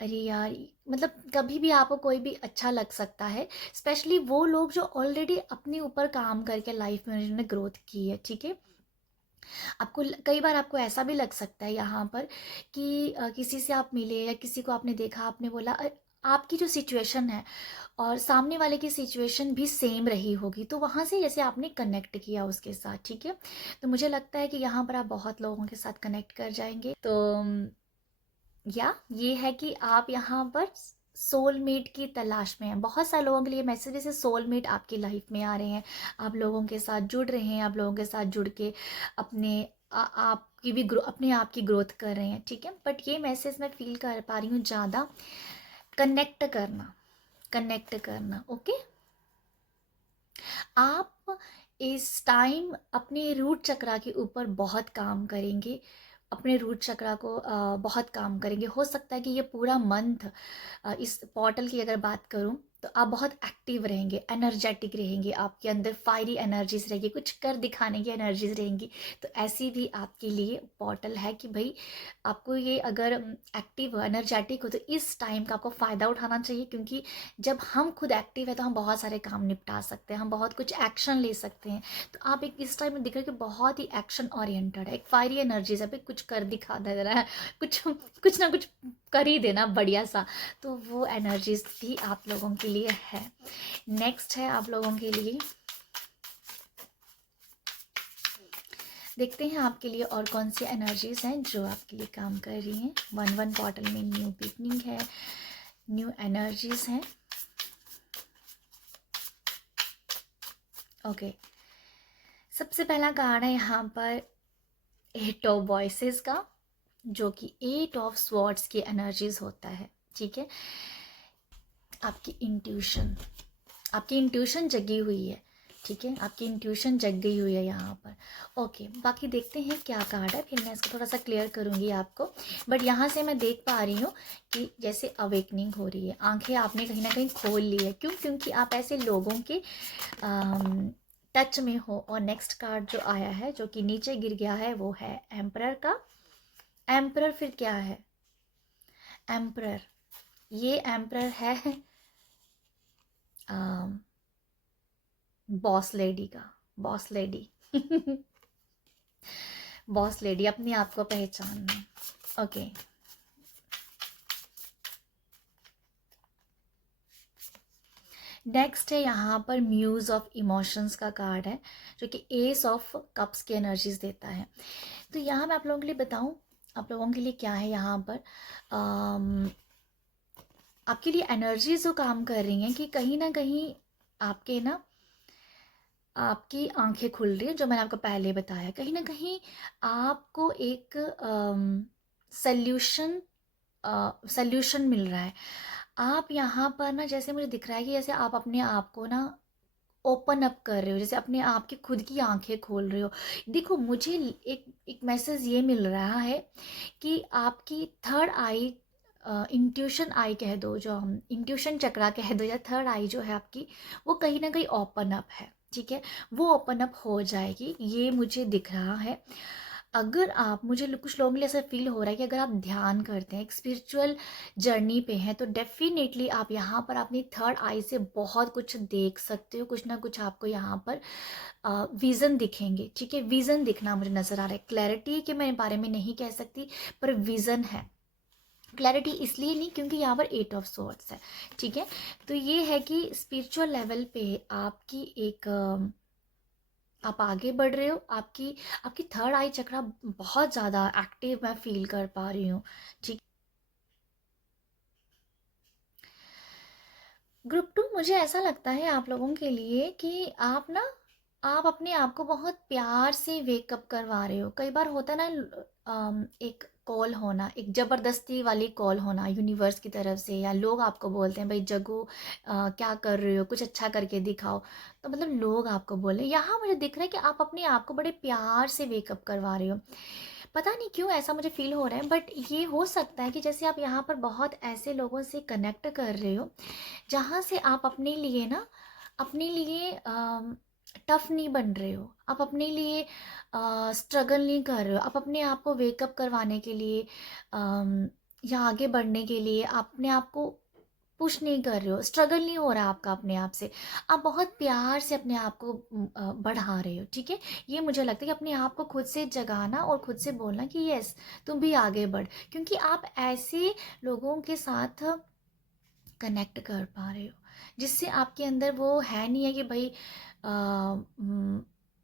अरे यार, मतलब कभी भी आपको कोई भी अच्छा लग सकता है, स्पेशली वो लोग जो ऑलरेडी अपने ऊपर काम करके लाइफ में उन्होंने ग्रोथ की है, ठीक है। कई बार आपको ऐसा भी लग सकता है यहाँ पर कि किसी से आप मिले या किसी को आपने देखा, आपने बोला आपकी जो सिचुएशन है और सामने वाले की सिचुएशन भी सेम रही होगी, तो वहाँ से जैसे आपने कनेक्ट किया उसके साथ, ठीक है। तो मुझे लगता है कि यहाँ पर आप बहुत लोगों के साथ कनेक्ट कर जाएंगे। तो या ये है कि आप यहाँ पर सोलमेट की तलाश में हैं। बहुत सारे लोगों के लिए मैसेज जैसे सोलमेट आपकी लाइफ में आ रहे हैं, आप लोगों के साथ जुड़ रहे हैं, आप लोगों के साथ जुड़ के अपने आप की ग्रोथ कर रहे हैं, ठीक है। बट ये मैसेज मैं फील कर पा रही हूँ ज़्यादा कनेक्ट करना। ओके, आप इस टाइम अपने रूट चक्रा के ऊपर बहुत काम करेंगे, अपने रूट चक्रा को बहुत काम करेंगे। हो सकता है कि ये पूरा मंथ, इस पोर्टल की अगर बात करूं तो आप बहुत एक्टिव रहेंगे, एनर्जेटिक रहेंगे, आपके अंदर फायरी एनर्जीज रहेगी, कुछ कर दिखाने की एनर्जीज रहेंगी। तो ऐसी भी आपके लिए पोर्टल है कि भाई आपको ये अगर एक्टिव हो, एनर्जेटिक हो, तो इस टाइम का आपको फ़ायदा उठाना चाहिए, क्योंकि जब हम खुद एक्टिव है तो हम बहुत सारे काम निपटा सकते हैं, हम बहुत कुछ एक्शन ले सकते हैं। तो आप एक इस टाइम में दिख रहे हो कि बहुत ही एक्शन ओरिएंटेड है, एक फायरी एनर्जीज है, भाई कुछ कर दिखा दे रहा है, कुछ कुछ ना कुछ कर ही देना बढ़िया सा। तो वो एनर्जीज भी आप लोगों के लिए है। नेक्स्ट है आप लोगों के लिए, देखते हैं आपके लिए और कौन सी एनर्जीज हैं जो आपके लिए काम कर रही हैं। 1-1 पोर्टल में न्यू बिगनिंग है, न्यू एनर्जीज हैं। ओके, सबसे पहला कार्ड है यहाँ पर 8 ऑफ वॉइसेस का, जो कि 8 ऑफ स्वॉर्ड्स की एनर्जीज होता है। ठीक है, आपकी इंट्यूशन जगी हुई है। ठीक है, आपकी इंट्यूशन जग गई हुई है यहाँ पर। ओके, बाकी देखते हैं क्या कार्ड है, फिर मैं इसको थोड़ा सा क्लियर करूँगी आपको। बट यहाँ से मैं देख पा रही हूँ कि जैसे अवेकनिंग हो रही है, आंखें आपने कहीं ना कहीं खोल ली है। क्यों? क्योंकि आप ऐसे लोगों के टच में हो। और नेक्स्ट कार्ड जो आया है, जो कि नीचे गिर गया है, वो है एम्परर का। एम्परर फिर क्या है? एम्परर, ये एम्परर है बॉस लेडी का। बॉस लेडी बॉस लेडी, अपने आप को पहचानना। ओके, नेक्स्ट है यहाँ पर म्यूज ऑफ इमोशंस का कार्ड है, जो कि एस ऑफ कप्स की एनर्जीज देता है। तो यहाँ मैं आप लोगों के लिए बताऊँ, आप लोगों के लिए क्या है यहाँ पर, आपके लिए एनर्जीज जो काम कर रही हैं कि कहीं ना कहीं आपके ना आपकी आंखें खुल रही है, जो मैंने आपको पहले बताया। कहीं ना कहीं आपको एक सल्यूशन मिल रहा है। आप यहाँ पर ना, जैसे मुझे दिख रहा है कि जैसे आप अपने आप को ना ओपन अप कर रहे हो, जैसे अपने आप की खुद की आंखें खोल रहे हो। देखो, मुझे एक एक मैसेज ये मिल रहा है कि आपकी थर्ड आई, इंट्यूशन आई कह दो, जो हम इंट्यूशन चक्रा कह दो, या थर्ड आई जो है आपकी, वो कहीं ना कहीं ओपन अप है। ठीक है, वो ओपन अप हो जाएगी, ये मुझे दिख रहा है। अगर आप, मुझे कुछ लोगों के लिए ऐसा फील हो रहा है कि अगर आप ध्यान करते हैं, एक स्पिरिचुअल जर्नी पे हैं, तो डेफिनेटली आप यहाँ पर अपनी थर्ड आई से बहुत कुछ देख सकते हो। कुछ ना कुछ आपको यहाँ पर विज़न दिखेंगे। ठीक है, विज़न दिखना मुझे नज़र आ रहा है। क्लैरिटी के मैं बारे में नहीं कह सकती, पर विज़न है। क्लैरिटी इसलिए नहीं क्योंकि यहाँ पर 8 ऑफ स्वॉर्ड्स है। ठीक है, तो ये है कि स्पिरिचुअल लेवल पे आपकी एक आप आगे बढ़ रहे हो। आपकी आपकी थर्ड आई चक्रा बहुत ज़्यादा एक्टिव मैं फील कर पा रही हूँ। ठीक, ग्रुप 2, मुझे ऐसा लगता है आप लोगों के लिए कि आप अपने आप को बहुत प्यार से वेकअप करवा रहे हो। कई बार होता है ना, एक कॉल होना, एक ज़बरदस्ती वाली कॉल होना यूनिवर्स की तरफ से, या लोग आपको बोलते हैं भाई जगो, क्या कर रहे हो, कुछ अच्छा करके दिखाओ। तो मतलब लोग आपको बोल रहे हैं, यहाँ मुझे दिख रहा है कि आप अपने आप को बड़े प्यार से वेकअप करवा रहे हो। पता नहीं क्यों ऐसा मुझे फील हो रहा है, बट ये हो सकता है कि जैसे आप यहाँ पर बहुत ऐसे लोगों से कनेक्ट कर रहे हो जहाँ से आप अपने लिए ना, अपने लिए टफ नहीं बन रहे हो, आप अपने लिए स्ट्रगल नहीं कर रहे हो, आप अपने आप को वेकअप करवाने के लिए या आगे बढ़ने के लिए अपने आप को पुश नहीं कर रहे हो, स्ट्रगल नहीं हो रहा आपका अपने आप से। आप बहुत प्यार से अपने आप को बढ़ा रहे हो। ठीक है, ये मुझे लगता है कि अपने आप को खुद से जगाना और खुद से बोलना कि यस, तुम भी आगे बढ़, क्योंकि आप ऐसे लोगों के साथ कनेक्ट कर पा रहे हो जिससे आपके अंदर वो है नहीं है कि भाई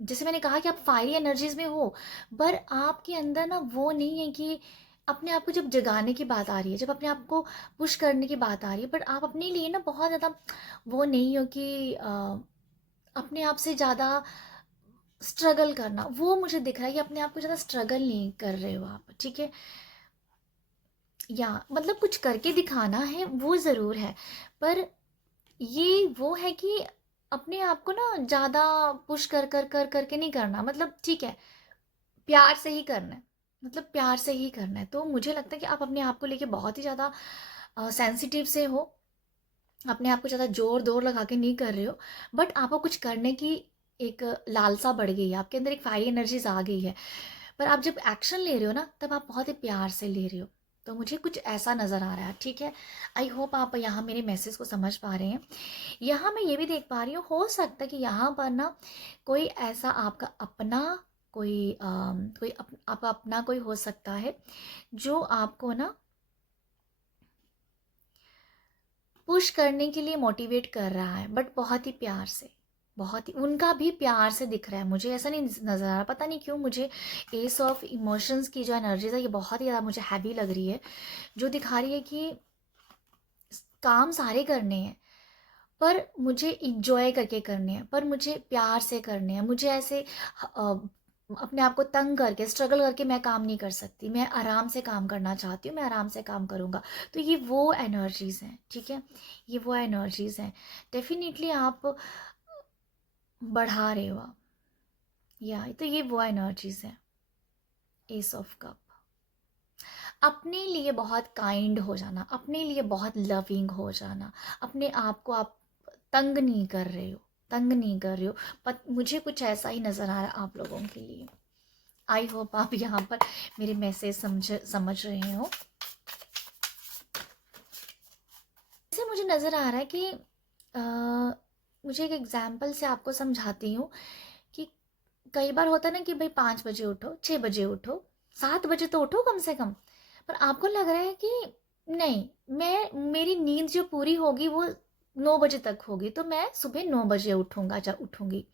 जैसे मैंने कहा कि आप फायरी एनर्जीज में हो, पर आपके अंदर ना वो नहीं है कि अपने आप को जब जगाने की बात आ रही है, जब अपने आप को पुश करने की बात आ रही है, बट आप अपने लिए ना बहुत ज़्यादा वो नहीं हो कि अपने आप से ज़्यादा स्ट्रगल करना। वो मुझे दिख रहा है कि अपने आप को ज़्यादा स्ट्रगल नहीं कर रहे हो आप। ठीक है, या मतलब कुछ करके दिखाना है वो ज़रूर है, पर ये वो है कि अपने आप को ना ज़्यादा पुश कर करके नहीं करना। मतलब ठीक है, प्यार से ही करना है, मतलब प्यार से ही करना है। तो मुझे लगता है कि आप अपने आप को लेके बहुत ही ज़्यादा सेंसिटिव से हो, अपने आप को ज़्यादा जोर लगा के नहीं कर रहे हो, बट आपको कुछ करने की एक लालसा बढ़ गई है, आपके अंदर एक फायरी एनर्जीज आ गई है। पर आप जब एक्शन ले रहे हो ना, तब आप बहुत ही प्यार से ले रहे हो। तो मुझे कुछ ऐसा नज़र आ रहा है, ठीक है। आई होप आप यहाँ मेरे मैसेज को समझ पा रहे हैं। यहाँ मैं ये भी देख पा रही हूँ, हो सकता है कि यहाँ पर ना कोई ऐसा आपका अपना कोई आपका अपना कोई हो सकता है जो आपको ना पुश करने के लिए मोटिवेट कर रहा है, बट बहुत ही प्यार से, बहुत ही उनका भी प्यार से दिख रहा है। मुझे ऐसा नहीं नज़र आ रहा, पता नहीं क्यों मुझे एस ऑफ इमोशंस की जो एनर्जीज है ये बहुत ही ज़्यादा मुझे हैवी लग रही है, जो दिखा रही है कि काम सारे करने हैं पर मुझे इंजॉय करके करने हैं, पर मुझे प्यार से करने हैं। मुझे ऐसे अपने आप को तंग करके स्ट्रगल करके मैं काम नहीं कर सकती, मैं आराम से काम करना चाहती हूँ, मैं आराम से काम करूँगा। तो ये वो एनर्जीज़ हैं, ठीक है, ये वो एनर्जीज़ हैं। डेफिनेटली आप बढ़ा रहे हो आप, या तो ये वो एनर्जीज़ हैं। एस ऑफ कप, अपने लिए बहुत काइंड हो जाना, अपने लिए बहुत लविंग हो जाना, अपने आप को आप तंग नहीं कर रहे हो, तंग नहीं कर रहे हो। मुझे कुछ ऐसा ही नज़र आ रहा है आप लोगों के लिए। आई होप आप यहाँ पर मेरे मैसेज समझ रहे हो। जैसे मुझे नज़र आ रहा है कि मुझे एक एग्जाम्पल से आपको समझाती हूँ कि कई बार होता है ना कि भाई 5 बजे उठो, 6 बजे उठो, 7 बजे तो उठो कम से कम, पर आपको लग रहा है कि नहीं, मेरी नींद जो पूरी होगी वो 9 बजे तक होगी, तो मैं सुबह 9 बजे उठूंगा उठूंगी।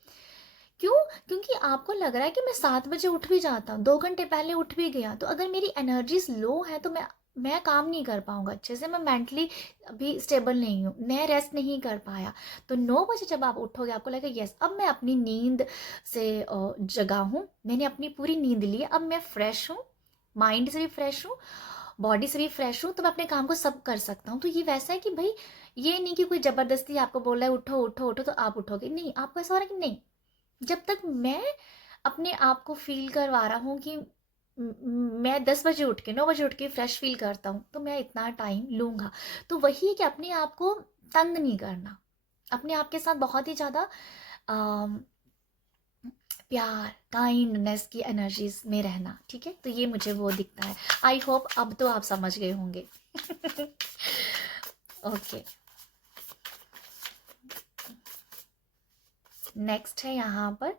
क्यों? क्योंकि आपको लग रहा है कि मैं 7 बजे उठ भी जाता हूँ, 2 घंटे पहले उठ भी गया, तो अगर मेरी एनर्जीज लो है तो मैं काम नहीं कर पाऊंगा अच्छे से, मैं मेंटली अभी स्टेबल नहीं हूँ, मैं रेस्ट नहीं कर पाया। तो 9 बजे जब आप उठोगे आपको लगेगा यस, अब मैं अपनी नींद से जगा हूँ, मैंने अपनी पूरी नींद ली, अब मैं फ्रेश हूँ, माइंड से भी फ्रेश हूँ, बॉडी से भी फ्रेश हूँ, तो मैं अपने काम को सब कर सकता हूँ। तो ये वैसा है कि भाई ये नहीं कि कोई ज़बरदस्ती आपको बोल रहा है उठो उठो उठो तो आप उठोगे, नहीं, आपको ऐसा हो रहा है कि नहीं, जब तक मैं अपने आप को फील करवा रहा हूँ कि मैं 10 बजे उठ के 9 बजे उठ के फ्रेश फील करता हूँ, तो मैं इतना टाइम लूँगा। तो वही है कि अपने आप को तंग नहीं करना, अपने आप के साथ बहुत ही ज़्यादा प्यार काइंडनेस की एनर्जीज में रहना, ठीक है। तो ये मुझे वो दिखता है। आई होप अब तो आप समझ गए होंगे। ओके, नेक्स्ट है यहाँ पर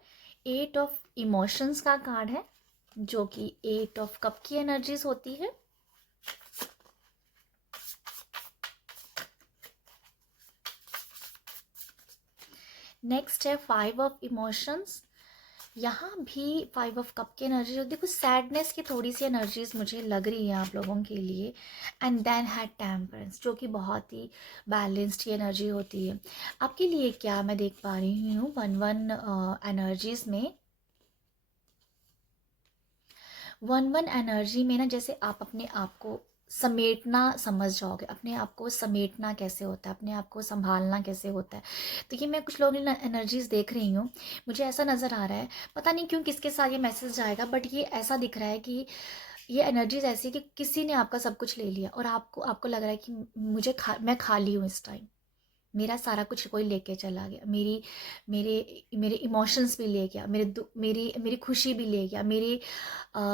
8 ऑफ इमोशंस का कार्ड है, जो कि 8 ऑफ कप की एनर्जीज होती है। नेक्स्ट है 5 ऑफ इमोशंस, यहाँ भी 5 ऑफ कप की एनर्जी होती है। कुछ सैडनेस की थोड़ी सी एनर्जीज मुझे लग रही है आप लोगों के लिए। एंड देन है टेम्परेंस, जो कि बहुत ही बैलेंस्ड की एनर्जी होती है आपके लिए। क्या मैं देख पा रही हूँ 1 एनर्जीज में, 1 एनर्जी में ना, जैसे आप अपने आप को समेटना समझ जाओगे, अपने आप को समेटना कैसे होता है, अपने आप को संभालना कैसे होता है। तो ये मैं कुछ लोगों की एनर्जीज देख रही हूँ, मुझे ऐसा नज़र आ रहा है, पता नहीं क्यों किसके साथ ये मैसेज जाएगा, बट ये ऐसा दिख रहा है कि ये एनर्जीज ऐसी है कि किसी ने आपका सब कुछ ले लिया और आपको आपको लग रहा है कि मैं खाली हूँ इस टाइम, मेरा सारा कुछ कोई लेके चला गया, मेरे मेरे इमोशंस भी ले गया, मेरी मेरी खुशी भी ले गया,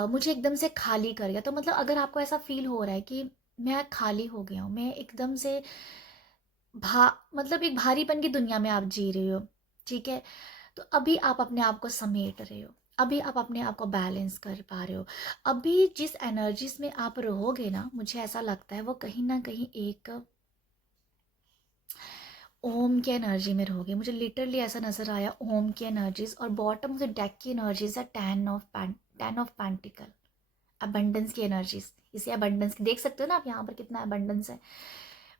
मुझे एकदम से खाली कर गया। तो मतलब अगर आपको ऐसा फील हो रहा है कि मैं खाली हो गया हूँ, मैं एकदम से मतलब एक भारीपन की दुनिया में आप जी रहे हो, ठीक है, तो अभी आप अपने आप को समेट रहे हो, अभी आप अपने आप को बैलेंस कर पा रहे हो। अभी जिस एनर्जीज में आप रहोगे ना, मुझे ऐसा लगता है वो कहीं ना कहीं एक ओम की एनर्जी में रहोगे। मुझे लिटरली ऐसा नज़र आया, ओम की एनर्जीज, और बॉटम से डेक की एनर्जीज है 10 ऑफ पेंटिकल, अबंडेंस की एनर्जीज। इसे अबंडेंस की देख सकते हो ना आप, यहाँ पर कितना अबंडेंस है।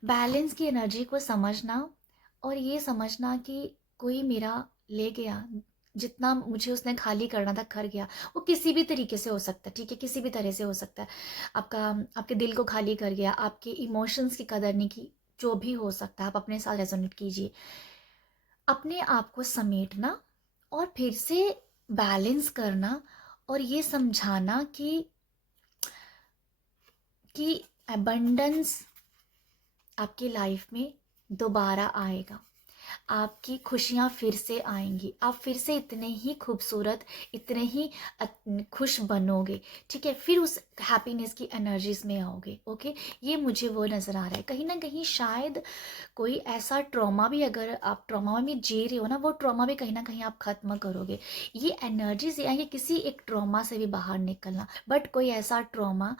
बैलेंस की एनर्जी को समझना, और ये समझना कि कोई मेरा ले गया, जितना मुझे उसने खाली करना था कर गया। वो किसी भी तरीके से हो सकता है, ठीक है, किसी भी तरह से हो सकता है। आपका आपके दिल को खाली कर गया, आपके इमोशंस की कदर नहीं की, जो भी हो सकता है, आप अपने साथ रेजोनेट कीजिए। अपने आप को समेटना और फिर से बैलेंस करना, और ये समझाना कि एबंडेंस आपकी लाइफ में दोबारा आएगा, आपकी खुशियाँ फिर से आएंगी, आप फिर से इतने ही खूबसूरत, इतने ही खुश बनोगे, ठीक है, फिर उस हैप्पीनेस की एनर्जीज में आओगे। ओके, ये मुझे वो नज़र आ रहा है। कहीं ना कहीं शायद कोई ऐसा ट्रॉमा भी, अगर आप ट्रॉमा में जी रहे हो ना, वो ट्रॉमा भी कहीं ना कहीं आप ख़त्म करोगे। ये एनर्जीज या ये किसी एक ट्रॉमा से भी बाहर निकलना, बट कोई ऐसा ट्रॉमा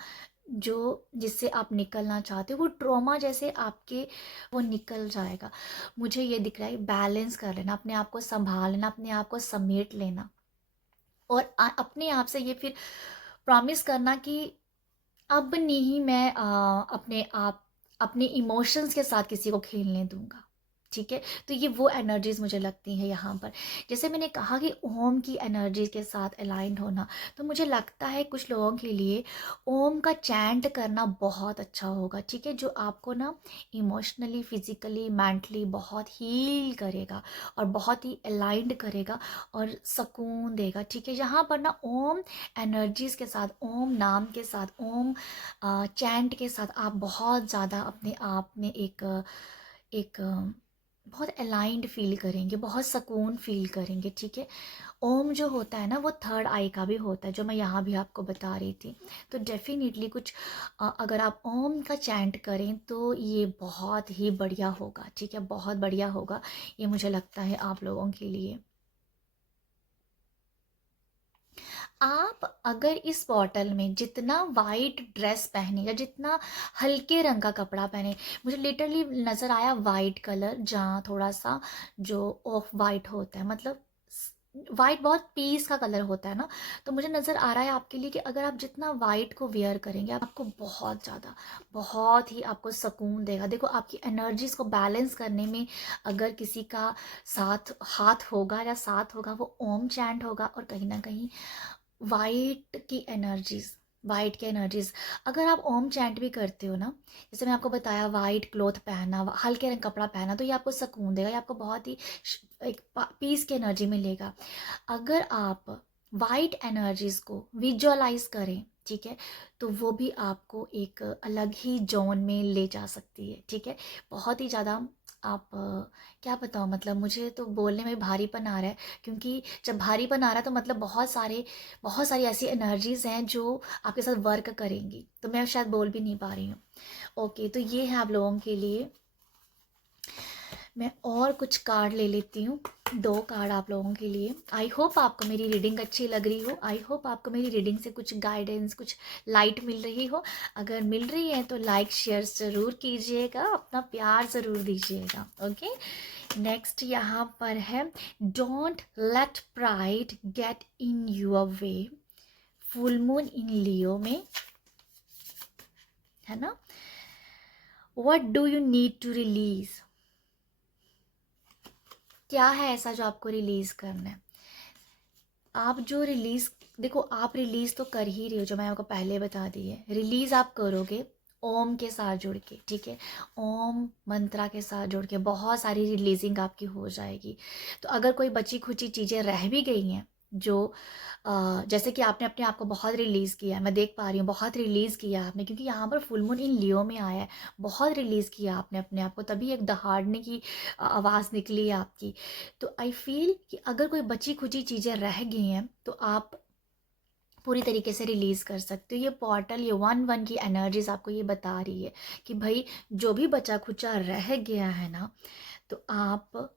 जो जिससे आप निकलना चाहते हो, वो ट्रॉमा जैसे आपके वो निकल जाएगा। मुझे ये दिख रहा है, बैलेंस कर लेना, अपने आप को संभाल लेना, अपने आप को समेट लेना, और अपने आप से ये फिर प्रॉमिस करना कि अब नहीं मैं अपने आप अपने इमोशंस के साथ किसी को खेलने दूंगा। ठीक है, तो ये वो एनर्जीज मुझे लगती हैं यहाँ पर। जैसे मैंने कहा कि ओम की एनर्जी के साथ अलाइंड होना, तो मुझे लगता है कुछ लोगों के लिए ओम का चैंट करना बहुत अच्छा होगा। ठीक है, जो आपको ना इमोशनली, फिजिकली, मेंटली बहुत हील करेगा और बहुत ही अलाइंड करेगा और सुकून देगा। ठीक है, यहाँ पर ना ओम एनर्जीज के साथ, ओम नाम के साथ, ओम चैंट के साथ आप बहुत ज़्यादा अपने आप में एक बहुत अलाइंड फील करेंगे, बहुत सुकून फील करेंगे। ठीक है, ओम जो होता है ना, वो थर्ड आई का भी होता है, जो मैं यहाँ भी आपको बता रही थी। तो डेफिनेटली कुछ अगर आप ओम का चैंट करें तो ये बहुत ही बढ़िया होगा। ठीक है, बहुत बढ़िया होगा, ये मुझे लगता है आप लोगों के लिए। आप अगर इस बॉटल में जितना वाइट ड्रेस पहने या जितना हल्के रंग का कपड़ा पहने, मुझे लिटरली नज़र आया वाइट कलर, जहाँ थोड़ा सा जो ऑफ वाइट होता है, मतलब वाइट बहुत पीस का कलर होता है ना, तो मुझे नज़र आ रहा है आपके लिए कि अगर आप जितना वाइट को वेयर करेंगे, आपको बहुत ज़्यादा, बहुत ही आपको सुकून देगा। देखो, आपकी एनर्जीज को बैलेंस करने में अगर किसी का साथ हाथ होगा या साथ होगा, वो ओम चैंट होगा, और कहीं ना कहीं वाइट की एनर्जीज अगर आप ओम चैंट भी करते हो ना, जैसे मैं आपको बताया, वाइट क्लोथ पहना, हल्के रंग कपड़ा पहना, तो ये आपको सुकून देगा, ये आपको बहुत ही एक पीस की एनर्जी मिलेगा। अगर आप वाइट एनर्जीज को विजुअलाइज करें, ठीक है, तो वो भी आपको एक अलग ही जोन में ले जा सकती है। ठीक है, बहुत ही ज़्यादा आप क्या बताओ, मतलब मुझे तो बोलने में भारीपन आ रहा है, क्योंकि जब भारीपन आ रहा है तो मतलब बहुत सारी ऐसी एनर्जीज हैं जो आपके साथ वर्क करेंगी, तो मैं शायद बोल भी नहीं पा रही हूँ। ओके, तो ये है आप लोगों के लिए। मैं और कुछ कार्ड ले लेती हूँ, 2 कार्ड आप लोगों के लिए। आई होप आपको मेरी रीडिंग अच्छी लग रही हो, आई होप आपको मेरी रीडिंग से कुछ गाइडेंस, कुछ लाइट मिल रही हो। अगर मिल रही है तो लाइक शेयर ज़रूर कीजिएगा, अपना प्यार ज़रूर दीजिएगा। ओके, नेक्स्ट यहाँ पर है, don't let pride get in your way, full moon in Leo में, है ना। What do you need to release, क्या है ऐसा जो आपको रिलीज करना है। आप जो रिलीज, देखो आप रिलीज तो कर ही रही हो, जो मैं आपको पहले बता दी है, रिलीज आप करोगे ओम के साथ जुड़ के। ठीक है, ओम मंत्रा के साथ जुड़ के बहुत सारी रिलीजिंग आपकी हो जाएगी। तो अगर कोई बची खुची चीज़ें रह भी गई हैं, जो जैसे कि आपने अपने आप को बहुत रिलीज़ किया है, मैं देख पा रही हूँ बहुत रिलीज़ किया आपने, क्योंकि यहाँ पर फुल मून इन लियो में आया है, बहुत रिलीज़ किया आपने अपने आप को, तभी एक दहाड़ने की आवाज़ निकली है आपकी। तो आई फील कि अगर कोई बची खुची चीज़ें रह गई हैं तो आप पूरी तरीके से रिलीज़ कर सकते हो। ये पोर्टल, ये 1-1 की एनर्जीज आपको ये बता रही है कि भाई जो भी बचा खुचा रह गया है ना, तो आप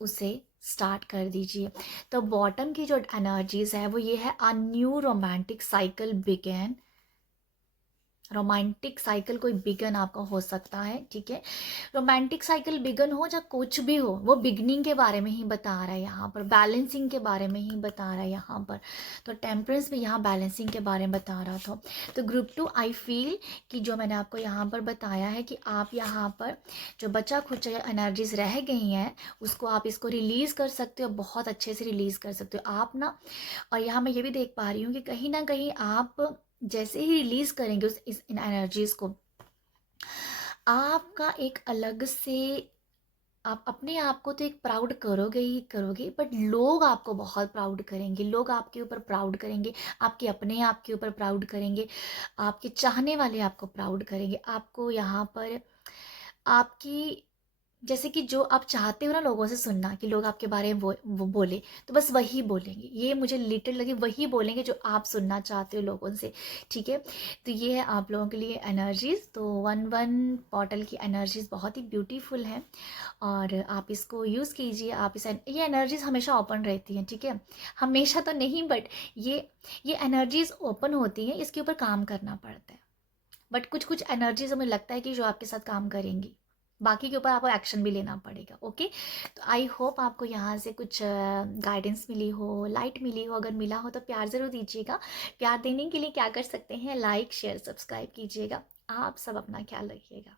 उसे स्टार्ट कर दीजिए। तो बॉटम की जो एनर्जीज है वो ये है, a new romantic cycle begin. Romantic cycle कोई बिगन आपका हो सकता है। ठीक है, रोमांटिक साइकिल बिगन हो या कुछ भी हो, वो बिगनिंग के बारे में ही बता रहा है यहाँ पर, बैलेंसिंग के बारे में ही बता रहा है यहाँ पर। तो टेम्परेंस भी यहाँ बैलेंसिंग के बारे में बता रहा था। तो ग्रुप 2, आई फील कि जो मैंने आपको यहाँ पर बताया है कि आप यहाँ पर जो बचा खुचा एनर्जीज रह गई हैं, उसको आप इसको रिलीज़ कर सकते हो, बहुत अच्छे से रिलीज़ कर सकते हो आप ना। और यहाँ मैं ये भी देख पा रही हूँ कि कहीं ना कहीं आप जैसे ही रिलीज करेंगे इस इन एनर्जीज को, आपका एक अलग से, आप अपने आप को तो एक प्राउड करोगे ही करोगे, बट लोग आपको बहुत प्राउड करेंगे, लोग आपके ऊपर प्राउड करेंगे, आपके अपने आप के ऊपर प्राउड करेंगे, आपके चाहने वाले आपको प्राउड करेंगे। आपको यहाँ पर आपकी जैसे कि जो आप चाहते हो ना लोगों से सुनना कि लोग आपके बारे में वो बोले, तो बस वही बोलेंगे, ये मुझे लिटिल लगे, वही बोलेंगे जो आप सुनना चाहते हो लोगों से, ठीक है। तो ये है आप लोगों के लिए एनर्जीज। तो 1-1 पोर्टल की एनर्जीज बहुत ही ब्यूटीफुल है और आप इसको यूज़ कीजिए। आप ये एनर्जीज हमेशा ओपन रहती हैं, ठीक है, हमेशा तो नहीं, बट ये एनर्जीज ओपन होती हैं, इसके ऊपर काम करना पड़ता है। बट कुछ कुछ एनर्जीज हमें लगता है कि जो आपके साथ काम करेंगी, बाकी के ऊपर आपको एक्शन भी लेना पड़ेगा। ओके, तो आई होप आपको यहाँ से कुछ गाइडेंस मिली हो, लाइट मिली हो। अगर मिला हो तो प्यार ज़रूर दीजिएगा। प्यार देने के लिए क्या कर सकते हैं, लाइक शेयर सब्सक्राइब कीजिएगा। आप सब अपना ख्याल रखिएगा।